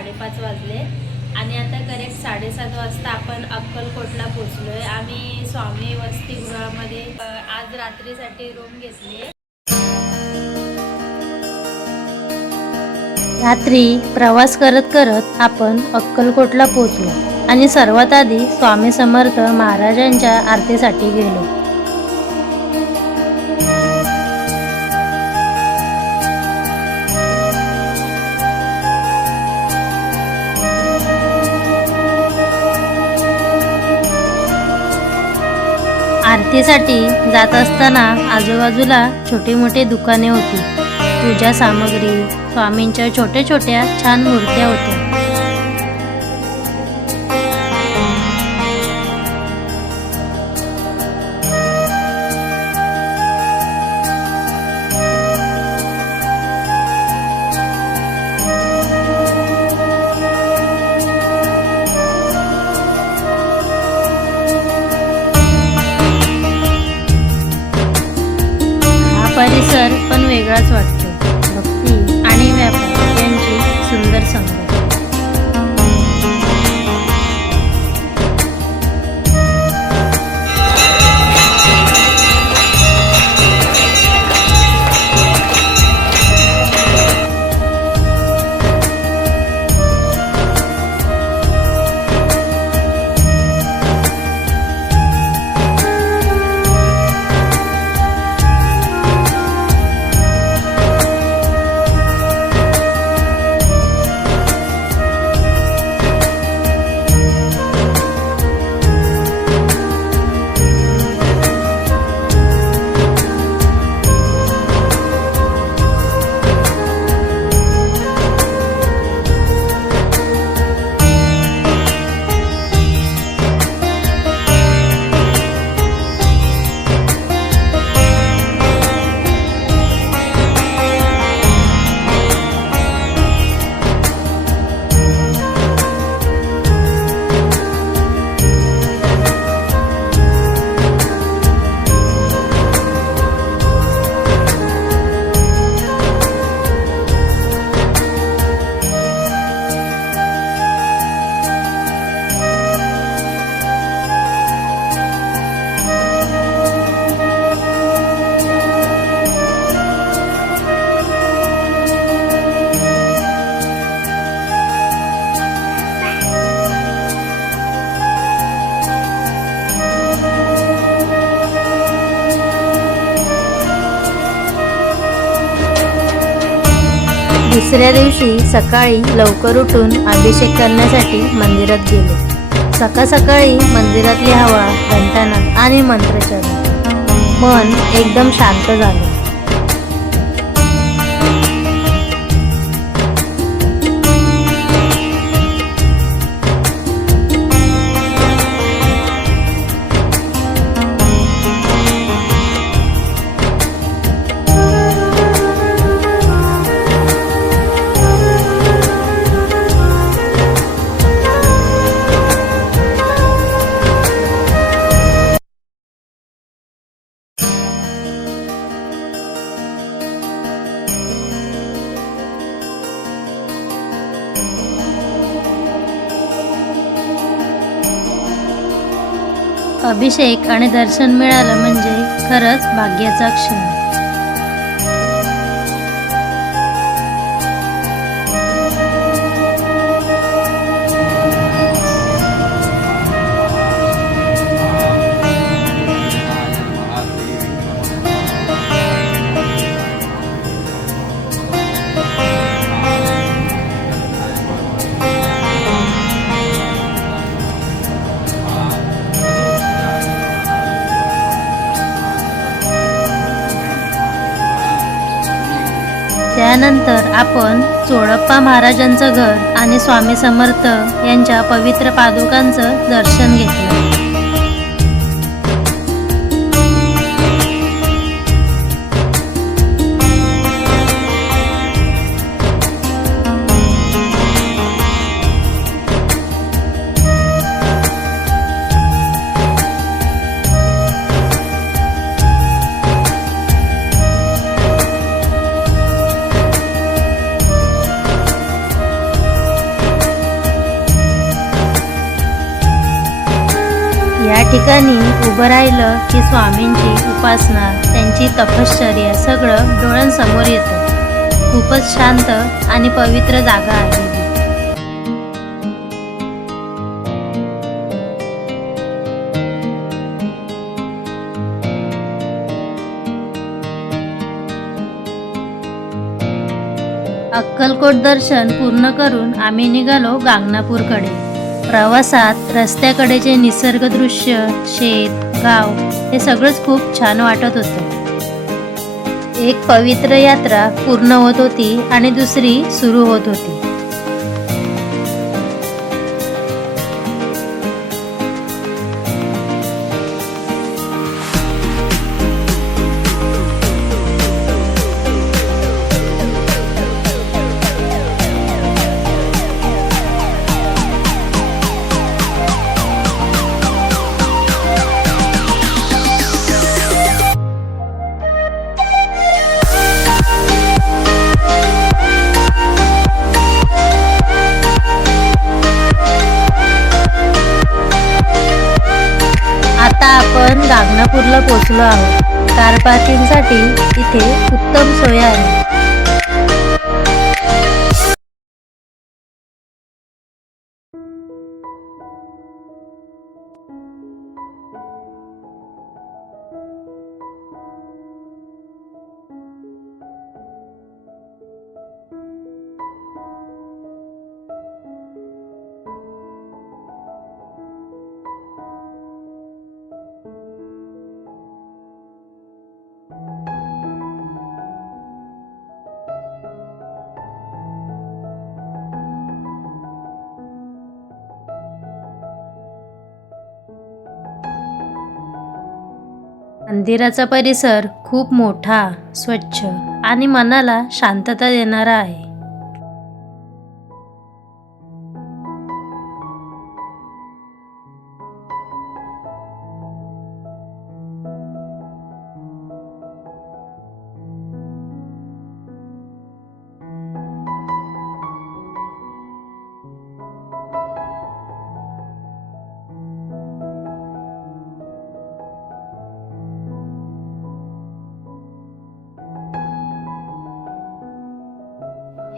5:30 वाजले आणि आता करेक्ट 7:30 वाजता आपण अक्कलकोटला पोचलो आहे। आम्ही स्वामी वसतिगृहामध्ये आज रात्रीसाठी रूम घेतली आहे। रात्री प्रवास करत करत आपण अक्कलकोटला पोचलो आणि सर्वात आधी स्वामी समर्थ महाराजांच्या आरतीसाठी गेलो। आरतीसाठी जात असताना आजूबाजूला छोटी मोठी दुकाने होती। पूजा सामग्री, स्वामींच्या छोट्या छोट्या छान मूर्त्या होत्या। परिसर पण वेगळाच वाटतो। भक्ती आणि व्यापार यांची सुंदर संगत। दुसऱ्या दिवशी सकाळी लवकर उठून अभिषेक करण्यासाठी मंदिरात गेलो। सकाळ सकाळी मंदिरातली हवा, घंटानाद आणि मंत्रोच्चारण मन एकदम शांत झालं। अभिषेक आणि दर्शन मिळालं म्हणजे खरंच भाग्याचा क्षण। त्यानंतर आपण चोळप्पा महाराजांचं घर आणि स्वामी समर्थ यांच्या पवित्र पादुकांचं दर्शन घेतलं। ठिकाणी उभं राहिलं की स्वामींची उपासना, त्यांची तपश्चर्या सगळं डोळ्यांसमोर येतं. खूपच शांत आणि पवित्र जागा आहे. अक्कलकोट दर्शन पूर्ण करून आम्ही निघालो गांगणापूरकडे. प्रवासात रस्त्याकडेचे निसर्ग दृश्य, शेत, गाव हे सगळंच खूप छान वाटत होतं. एक पवित्र यात्रा पूर्ण होत होती आणि दुसरी सुरू होत होती. आता आपण गांगणापूरला पोहोचलो आहोत. कार पार्किंगसाठी इथे उत्तम सोय आहे. मंदिराचा परिसर खूप मोठा, स्वच्छ आणि मनाला शांतता देणारा आहे.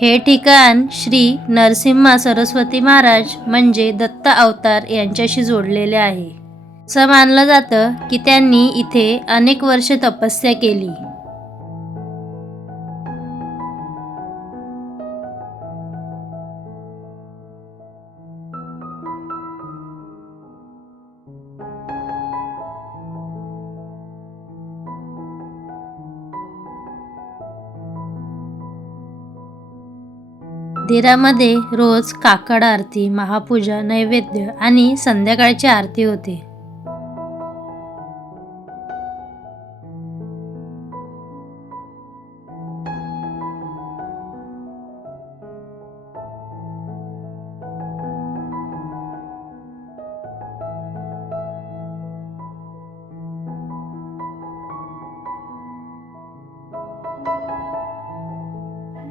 हे ठिकाण श्री नरसिम्हा सरस्वती महाराज म्हणजे दत्त अवतार यांच्याशी जोडलेले आहे. असं मानलं जातं की त्यांनी इथे अनेक वर्षे तपस्या केली. मंदिरामध्ये रोज काकड आरती, महापूजा, नैवेद्य आणि संध्याकाळची आरती होते.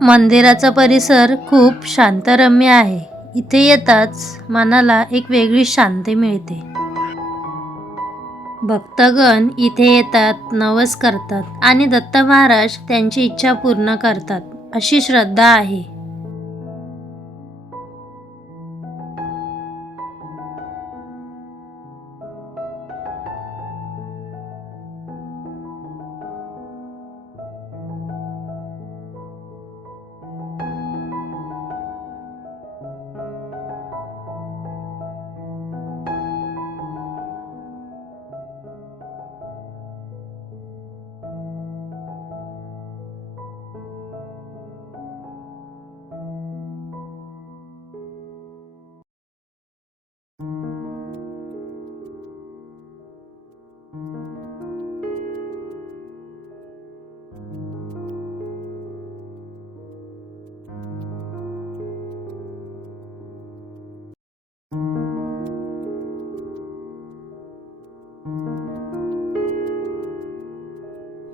मंदिराचा परिसर खूप शांतरम्य आहे. इथे येताच मनाला एक वेगळी शांती मिळते. भक्तगण इथे येतात, नवस करतात आणि दत्त महाराज त्यांची इच्छा पूर्ण करतात अशी श्रद्धा आहे.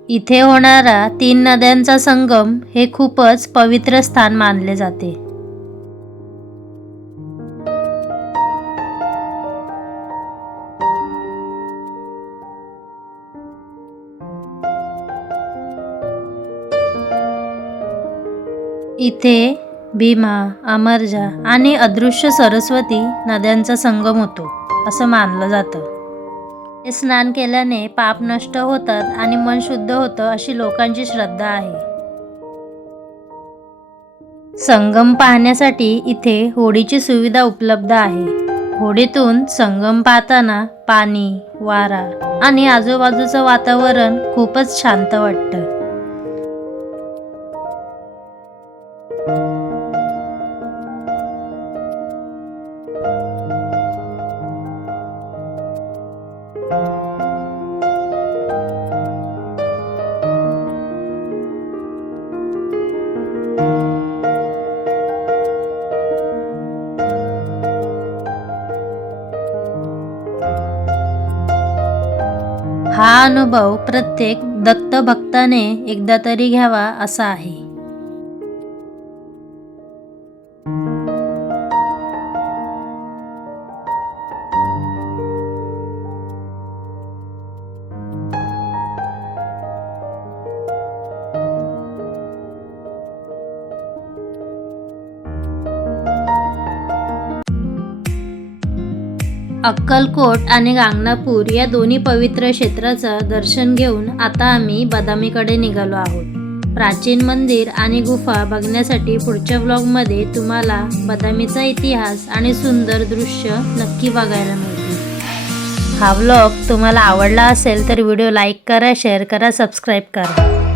इथे होणारा 3 नद्यांचा संगम हे खूपच पवित्र स्थान मानले जाते. इथे भीमा, अमरजा आणि अदृश्य सरस्वती नद्यांचा संगम होतो असं मानलं जातं. हे स्नान केल्याने पाप नष्ट होतात आणि मन शुद्ध होतं अशी लोकांची श्रद्धा आहे. संगम पाहण्यासाठी इथे होडीची सुविधा उपलब्ध आहे. होडीतून संगम पाहताना पाणी, वारा आणि आजूबाजूचं वातावरण खूपच शांत वाटतं. हा अनुभव प्रत्येक दत्त भक्ताने एकदा तरी घ्यावा असा आहे. अक्कलकोट आणि गांगणापूर या दोन्ही पवित्र क्षेत्राचं दर्शन घेऊन आता आम्ही बदामीकडे निघालो आहोत. प्राचीन मंदिर आणि गुफा बघण्यासाठी पुढच्या व्लॉगमध्ये तुम्हाला बदामीचा इतिहास आणि सुंदर दृश्य नक्की बघायला मिळतील. हा व्लॉग तुम्हाला आवडला असेल तर व्हिडिओ लाईक करा, शेअर करा, सबस्क्राईब करा.